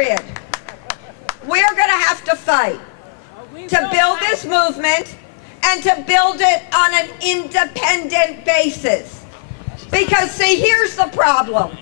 period. We're going to have to fight to build this movement and to build it on an independent basis. Because see, here's the problem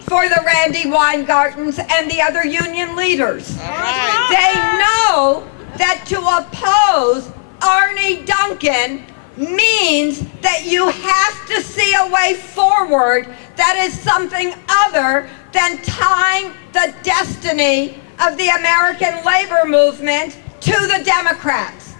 for the Randy Weingartens and the other union leaders. They know that to oppose Arne Duncan means that you have to see a way forward that is something other than tying the destiny of the American labor movement to the Democrats.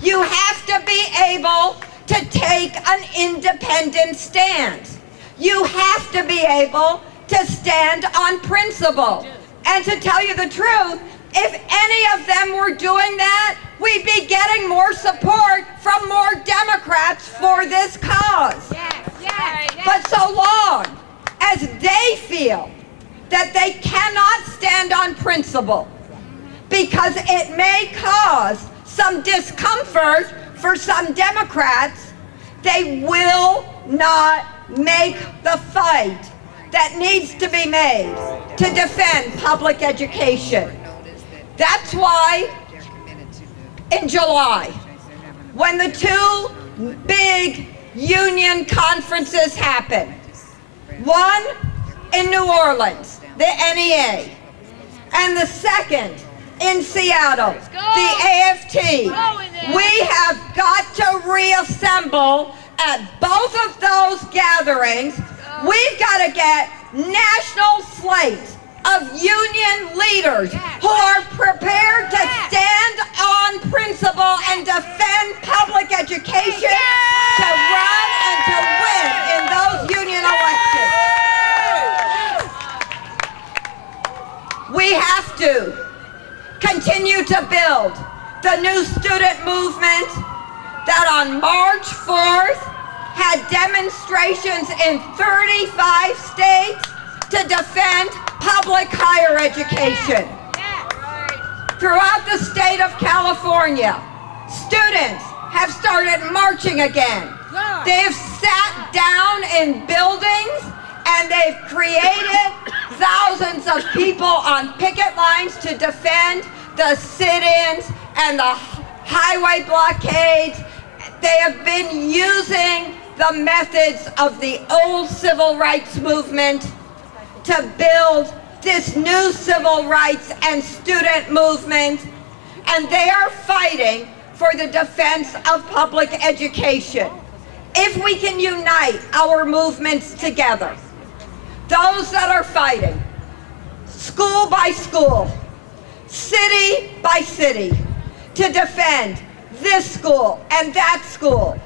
You have to be able to take an independent stance. You have to be able to stand on principle. And to tell you the truth, if any of them were doing that, we'd be getting more support from more Democrats for this cause. But so long as they feel that they cannot stand on principle because it may cause some discomfort for some Democrats, they will not make the fight that needs to be made to defend public education. That's why in July, when the two big union conferences happen, one in New Orleans, the NEA, and the second in Seattle, the AFT, we have got to reassemble at both of those gatherings. We've got to get national slates of union leaders who are prepared to stand on principle and defend public education to run and to win in those union elections. We have to continue to build the new student movement that on March 4th had demonstrations in 35 states to defend public higher education. Throughout the state of California, students have started marching again. They've sat down in buildings and they've created thousands of people on picket lines to defend the sit-ins and the highway blockades. They have been using the methods of the old civil rights movement to build this new civil rights and student movement, and they are fighting for the defense of public education. If we can unite our movements together, those that are fighting, school by school, city by city, to defend this school and that school,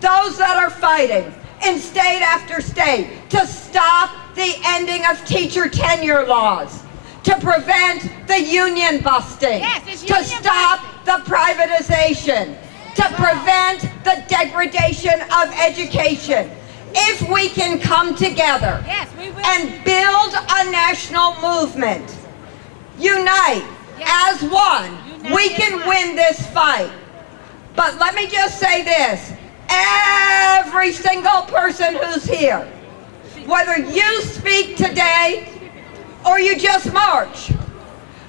those that are fighting in state after state to stop the ending of teacher tenure laws, to prevent the union busting, to stop the privatization, to prevent the degradation of education. If we can come together and build a national movement, unite as one, we can win this fight. But let me just say this, every single person who's here, whether you speak today or you just march,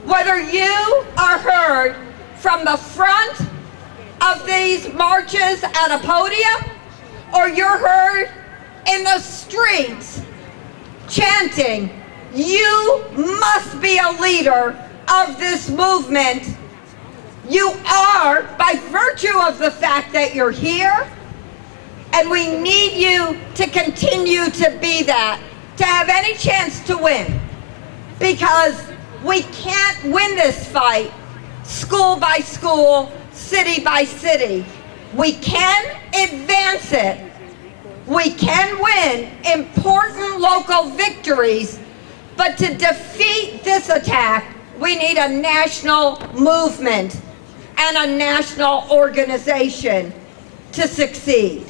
whether you are heard from the front of these marches at a podium or you're heard in the streets chanting, you must be a leader of this movement. You are, by virtue of the fact that you're here, and we need you to continue to be that, to have any chance to win. Because we can't win this fight school by school, city by city. We can advance it. We can win important local victories, but to defeat this attack, we need a national movement and a national organization to succeed.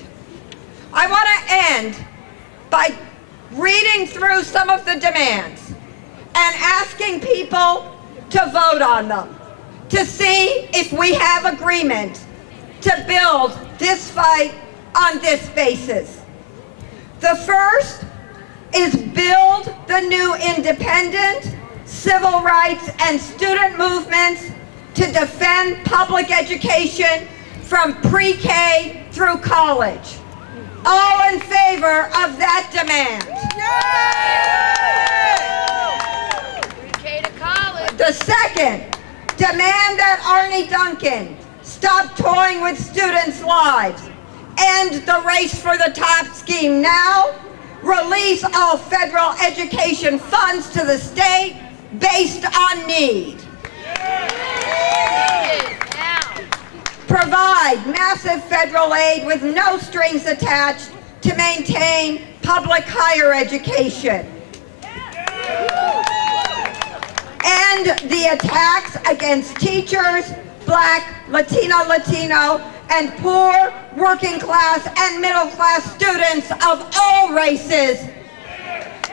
I want to end by reading through some of the demands and asking people to vote on them to see if we have agreement to build this fight on this basis. The first is build the new independent civil rights, and student movements to defend public education from pre-K through college. All in favor of that demand? Pre-K to college. The second, demand that Arne Duncan stop toying with students' lives, end the race for the top scheme now, release all federal education funds to the state based on need. Provide massive federal aid with no strings attached to maintain public higher education. End the attacks against teachers, Black, Latino, and poor, working class, and middle class students of all races.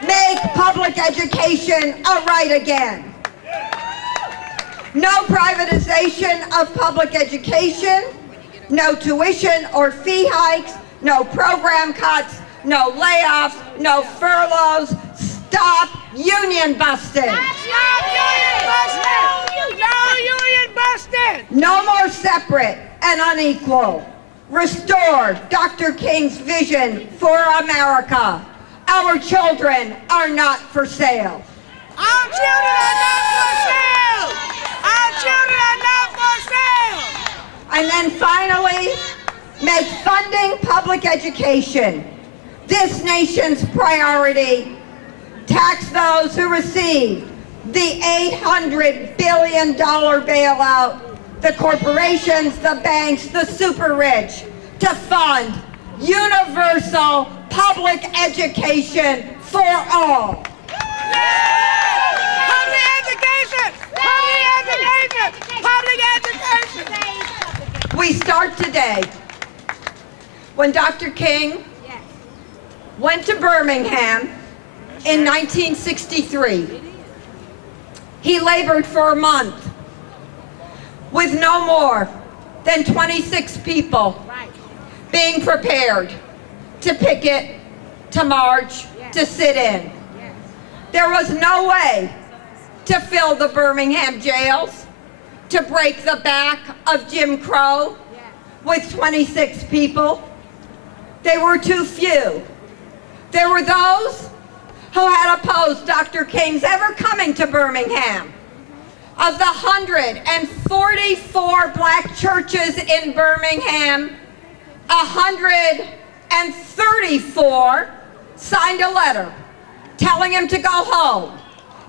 Make public education a right again. No privatization of public education, no tuition or fee hikes, no program cuts, no layoffs, no furloughs. Stop union busting. Stop union busting! No union busting! No more separate and unequal. Restore Dr. King's vision for America. Our children are not for sale. Our children are not for sale! Our children are not for sale! And then finally, make funding public education this nation's priority. Tax those who received the $800 billion bailout, the corporations, the banks, the super rich, to fund universal public education for all. Public education! Public education! Public education! We start today. When Dr. King went to Birmingham in 1963, he labored for a month with no more than 26 people being prepared to picket, to march, to sit in. There was no way to fill the Birmingham jails, to break the back of Jim Crow with 26 people. They were too few. There were those who had opposed Dr. King's ever coming to Birmingham. Of the 144 black churches in Birmingham, 134 signed a letter telling him to go home,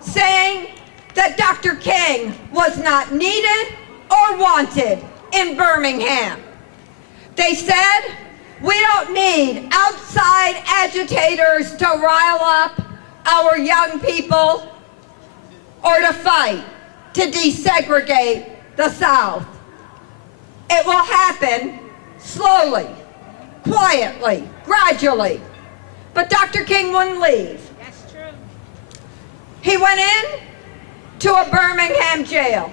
saying that Dr. King was not needed or wanted in Birmingham. They said, we don't need outside agitators to rile up our young people or to fight to desegregate the South. It will happen slowly, quietly, gradually. But Dr. King wouldn't leave. That's true. He went in to a Birmingham jail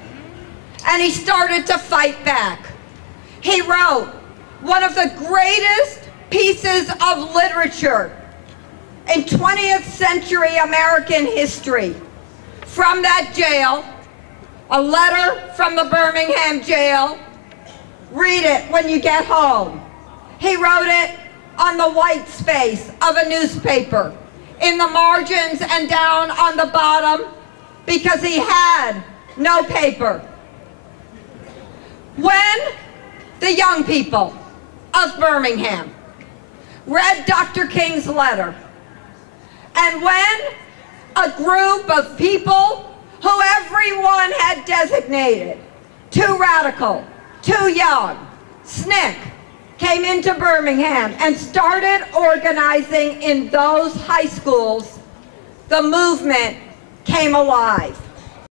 and he started to fight back. He wrote one of the greatest pieces of literature in 20th century American history from that jail, a letter from the Birmingham jail. Read it when you get home. He wrote it on the white space of a newspaper, in the margins and down on the bottom, because he had no paper. When the young people of Birmingham read Dr. King's letter, and when a group of people who everyone had designated too radical, too young, SNCC, came into Birmingham and started organizing in those high schools, the movement came alive.